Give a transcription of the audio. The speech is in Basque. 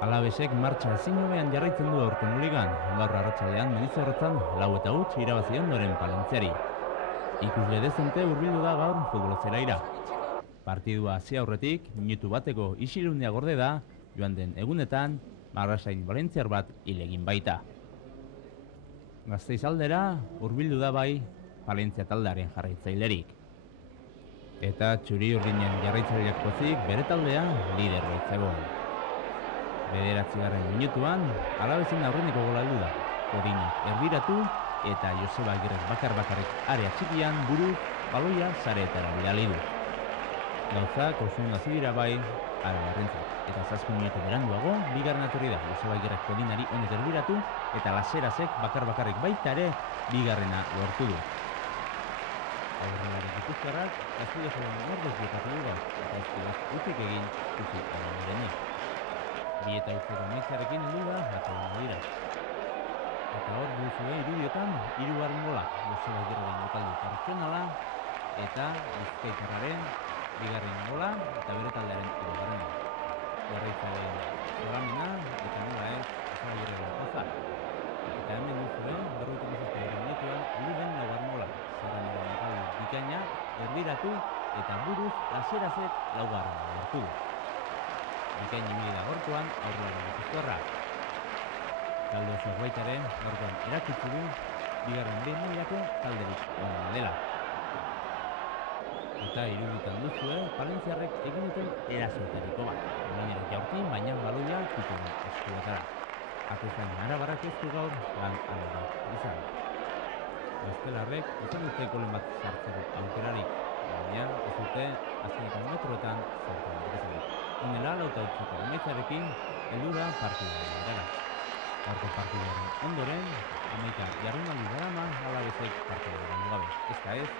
Alabesek martxa ezin hobean jarraitzen du aurten ligan, gaur arratsaldean Mendizorrotzan 4-0 irabazi ondoren Palentziari. Ikusle dezente hurbildu da gaur futbolozelaira. Partidua hasi aurretik, minutu bateko isilunea gorde da, joan den egunetan, Marrasain Valentziar bat hil egin baita. Gasteiz aldera, hurbildu da bai Palentzia taldearen jarraitzailerik. Eta txuri-urdinen jarraitzaileak pozik bere taldea lider baitzegoen. 9. minutuan, Alabezen aurreneko gola heldu da. Kodinak erbiratu eta Joseba Agirrek bakar-bakarrik area txikian buru baloia sareetara bidali du. Gauzak oso ondo hasi dira bai Arabarrentzat. Eta 7 minutu beranduago, bigarren etorri da Joseba Agirrek Kodinari onet erbiratu eta Laserazek bakar-bakarrik baita ere bigarrena lortu du. Aurrelari gipuzkoarrak Azpide joan ordez bukatu du gaur eta Azpidez utzik egin utzi Arabarenek. Bi eta utzeko amaitzarekin heldu da jatuen dira. Eta hor duzue irudiotan, hirugarren gola, Joseba Agirreren jokaldi pertsonala eta Bizkaitarraren bigarren gola eta bere taldearen hirugarrena. Jarraitzaileen zoramena eta nola ez Joseba Agirreren poza. Eta hemen duzue, 47. minutuan, heldu den 4. gola. Zarranaren jokaldi bikaina, erbiratu eta buruz Laserazek 4. lortu du. Bikain ibili da gorkoan aurrelari gipuzkoarra. Talde osoak baitaren gorkoan erakutsi du bigarren behin mailako talderik onena dela. Eta iruditan duzue Palentziarrek egin duten erasoetariko bat. Minerek jaurti, baina baloia titulen eskuetara. Atezan Arabarrak ez du gaur lan alera izan. Gaztelarrek izan dute golen bat sartzeko aukerarik, baina ez dute azkeneko metroetan zertan izan. Honela, lauta utziko amaitzarekin, heldu da partidaren gara. Gaurko partidaren ondoren, amaika jarrunaldi darama Alabesek partidaren gabe. Ez da ez,